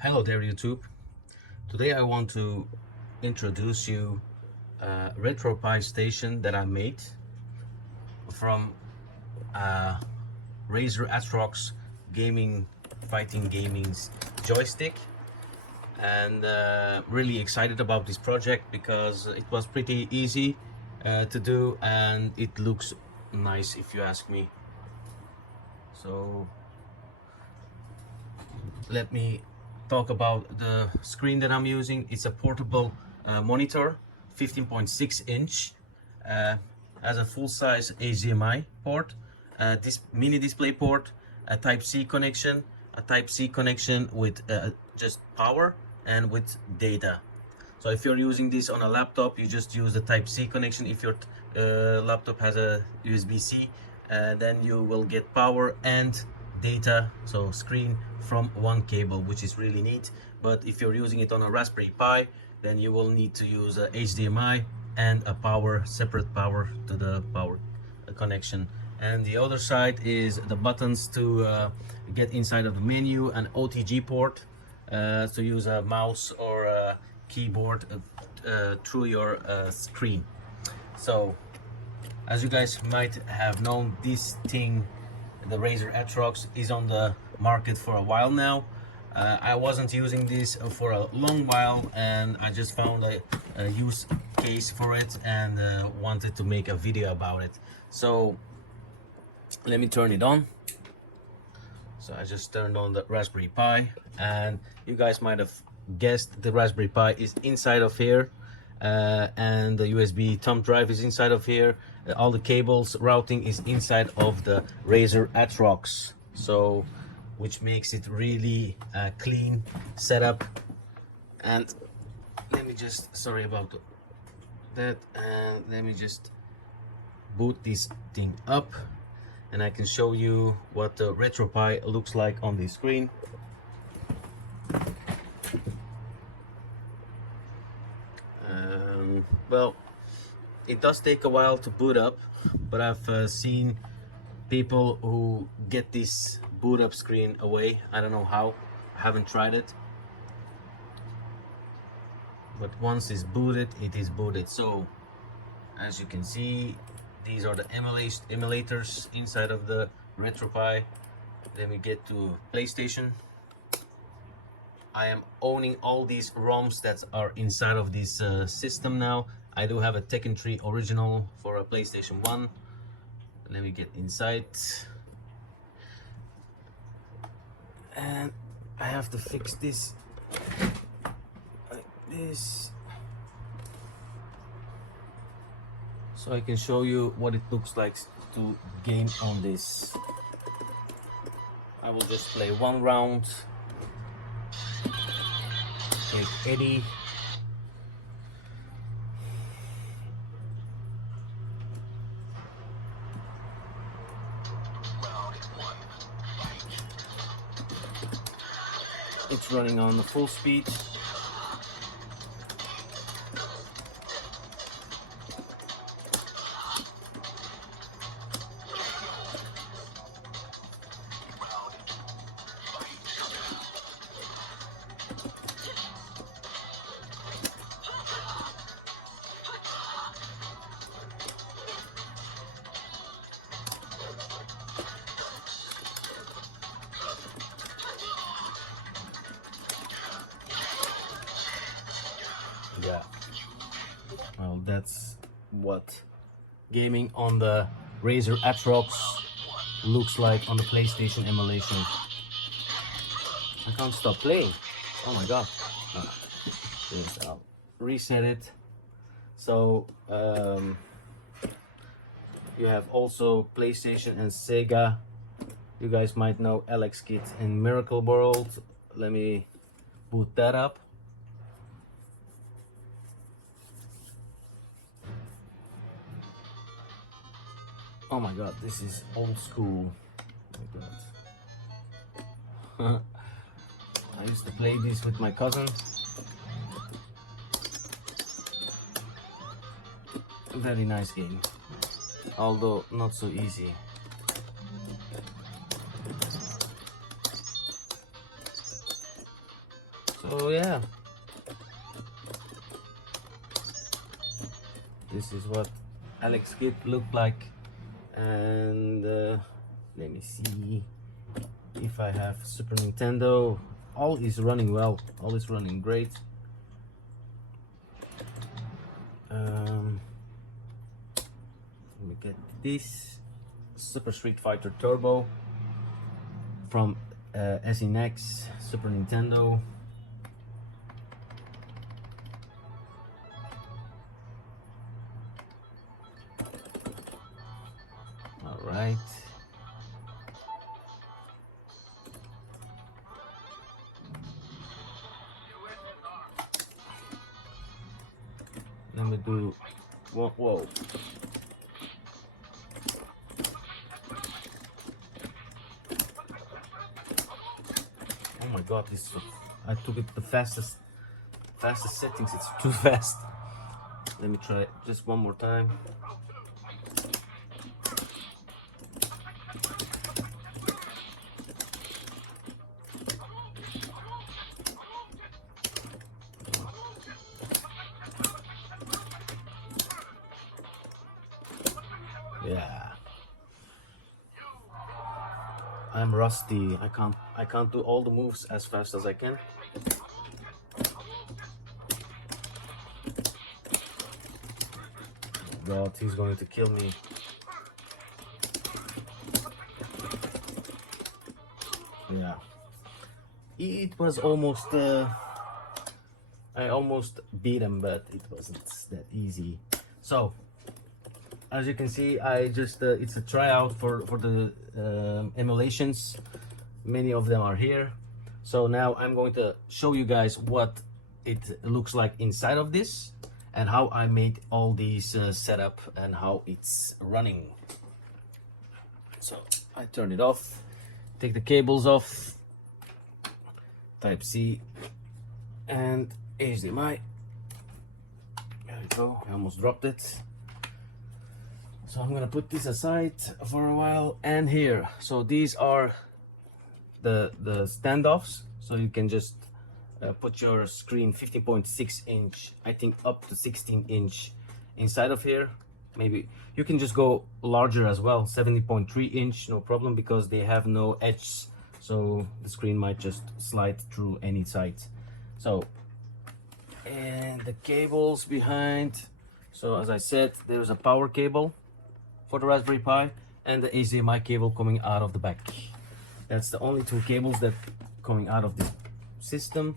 Hello there YouTube. Today I want to introduce you a Retropie station that I made from a Razer Atrox gaming fighting gaming's joystick, and really excited about this project because it was pretty easy to do and it looks nice if you ask me. So let me talk about the screen that I'm using. It's a portable monitor, 15.6 inch, has a full-size HDMI port, this mini display port, a Type-C connection, with just power and with data. So if you're using this on a laptop, you just use the Type-C connection. If your laptop has a USB-C, then you will get power and data, so screen, from one cable, which is really neat. But if you're using it on a Raspberry Pi, then you will need to use a HDMI and a separate power to the power connection. And the other side is the buttons to get inside of the menu, an OTG port to use a mouse or a keyboard through your screen. So as you guys might have known, this thing, the Razer atrox, is on the market for a while now. I wasn't using this for a long while, and I just found a use case for it and wanted to make a video about it. So let me turn it on. So I just turned on the Raspberry Pi, and you guys might have guessed the Raspberry Pi is inside of here, and the USB thumb drive is inside of here. All the cables routing is inside of the Razer atrox, so which makes it really clean setup. And let me just, sorry about that, and let me just boot this thing up, and I can show you what the Retropie looks like on the screen. Well, it does take a while to boot up, but I've seen people who get this boot up screen away. I don't know how, I haven't tried it, but once it's booted, it is booted. So as you can see, these are the emulators inside of the Retropie. Let me get to PlayStation. I am owning all these ROMs that are inside of this system now. I do have a Tekken 3 original for a PlayStation 1. Let me get inside. And I have to fix this like this, so I can show you what it looks like to game on this. I will just play one round. Take 80. It's running on the full speed. Yeah, well, that's what gaming on the Razer atrox looks like on the PlayStation emulation. I can't stop playing. Oh my god. Yes, I'll reset it. So you have also PlayStation and Sega. You guys might know Alex Kidd in Miracle World. Let me boot that up. Oh my god, this is old school. Oh my god. I used to play this with my cousin. A very nice game, although not so easy. So yeah, this is what Alex Kidd looked like. And let me see if I have Super Nintendo. All is running well, all is running great. Let me get this Super Street Fighter Turbo from SNX Super Nintendo. All right. Let me do whoa, whoa. Oh my god, this I took it the fastest settings, it's too fast. Let me try it just one more time. Yeah. I'm rusty. I can't do all the moves as fast as I can. God, he's going to kill me. Yeah. It was almost I almost beat him, but it wasn't that easy. So as you can see, I just it's a tryout for the emulations. Many of them are here. So now I'm going to show you guys what it looks like inside of this and how I made all these setup and how it's running. So I turn it off, take the cables off, Type C and HDMI. There we go, I almost dropped it. So I'm gonna put this aside for a while. And here, so these are the standoffs, so you can just put your screen 15.6 inch, I think up to 16 inch inside of here. Maybe you can just go larger as well, 70.3 inch, no problem, because they have no edge, so the screen might just slide through any side. So, and the cables behind, so as I said, there's a power cable for the Raspberry Pi and the HDMI cable coming out of the back. That's the only two cables that coming out of the system.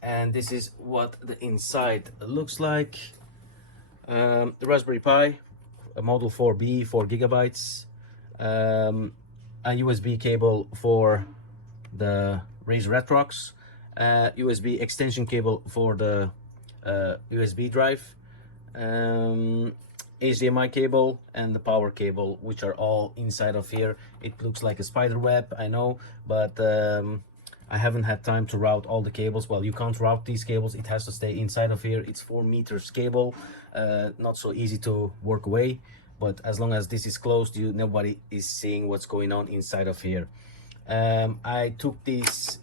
And this is what the inside looks like. The Raspberry Pi, a Model 4B, 4 gigabytes, a USB cable for the Razer Atrox, USB extension cable for the USB drive, HDMI cable and the power cable, which are all inside of here. It looks like a spider web, I know, but I haven't had time to route all the cables. Well, you can't route these cables, it has to stay inside of here. It's 4 meters cable, not so easy to work away, but as long as this is closed, nobody is seeing what's going on inside of here. I took these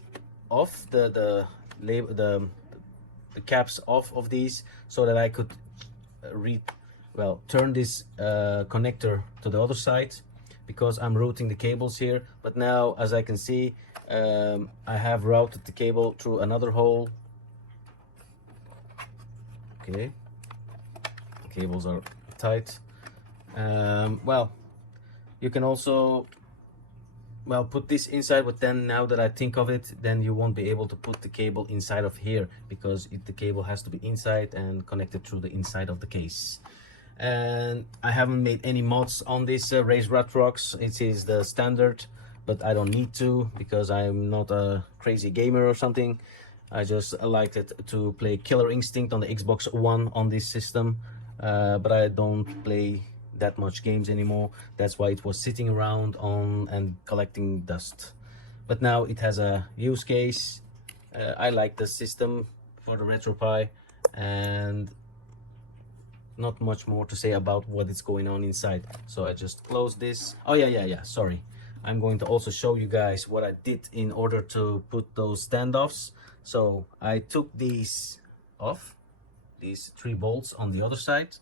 off, the caps off of these, so that I could turn this connector to the other side, because I'm routing the cables here. But now, as I can see, I have routed the cable through another hole. Okay, the cables are tight. Well, you can also put this inside, but then now that I think of it, then you won't be able to put the cable inside of here, because the cable has to be inside and connected through the inside of the case. And I haven't made any mods on this Razer Atrox. It is the standard, but I don't need to, because I'm not a crazy gamer or something. I just liked it to play Killer Instinct on the Xbox One on this system, but I don't play that much games anymore. That's why it was sitting around on and collecting dust. But now it has a use case. I like the system for the Retropie, and not much more to say about what is going on inside. So I just close this. Oh yeah, sorry, I'm going to also show you guys what I did in order to put those standoffs. So I took these off, these 3 bolts on the other side.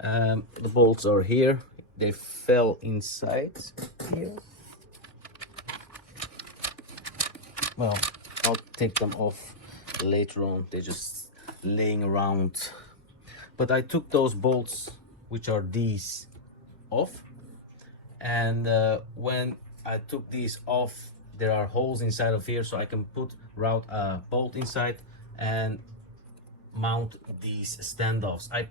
The bolts are here, they fell inside here. Well, I'll take them off later on, they're just laying around. But I took those bolts, which are these, off, and when I took these off, there are holes inside of here, so I can route a bolt inside and mount these standoffs. I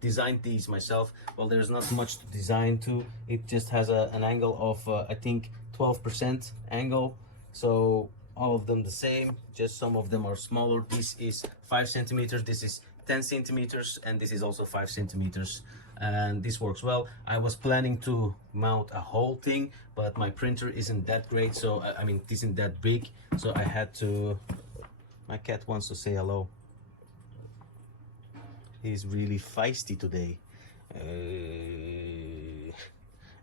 designed these myself. Well, there's not much to design to. It just has an angle of I think 12% angle, so all of them the same, just some of them are smaller. This is 5 centimeters, this is 10 centimeters, and this is also 5 centimeters, and this works well. I was planning to mount a whole thing, but my printer isn't that great, so I mean, it isn't that big, so I had to... My cat wants to say hello. He's really feisty today.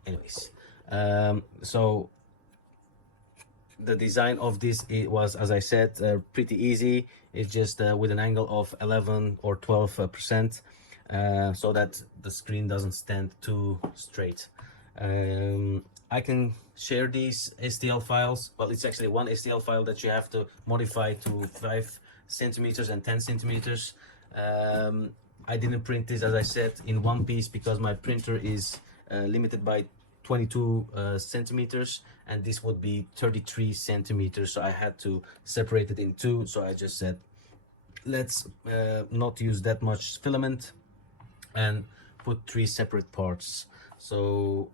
Anyways, so the design of this, it was, as I said, pretty easy. It's just with an angle of 11 or 12%, so that the screen doesn't stand too straight. I can share these STL files. Well, it's actually one STL file that you have to modify to 5 centimeters and 10 centimeters. I didn't print this, as I said, in one piece because my printer is limited by 22 centimeters, and this would be 33 centimeters, so I had to separate it in 2. So I just said, let's not use that much filament and put 3 separate parts. So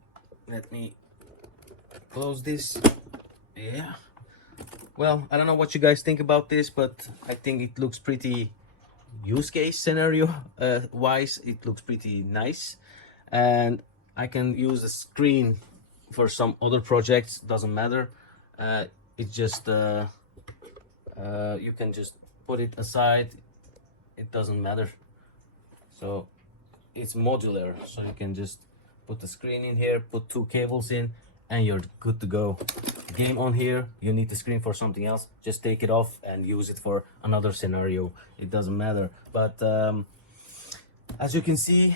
let me close this. Yeah, well, I don't know what you guys think about this, but I think it looks pretty use case scenario wise, it looks pretty nice, and I can use the screen for some other projects, doesn't matter. It's just you can just put it aside, it doesn't matter. So it's modular, so you can just put the screen in here, put 2 cables in, and you're good to go. Game on here, you need the screen for something else, just take it off and use it for another scenario, it doesn't matter. But as you can see,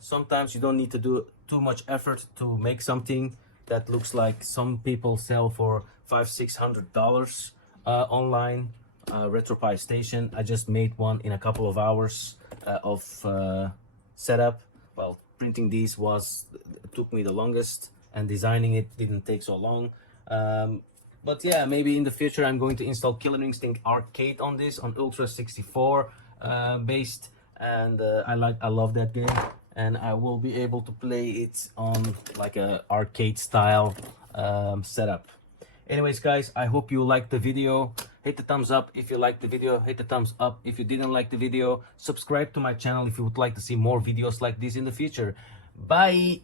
sometimes you don't need to do too much effort to make something that looks like some people sell for $500–600 online. Retropie station, I just made one in a couple of hours of setup. Well, printing these took me the longest, and designing it didn't take so long. But yeah, maybe in the future I'm going to install Killer Instinct Arcade on this, on Ultra 64 based, and I love that game, and I will be able to play it on like a arcade style setup. Anyways guys, I hope you liked the video. Hit the thumbs up if you liked the video, hit the thumbs up if you didn't like the video, subscribe to my channel if you would like to see more videos like this in the future. Bye.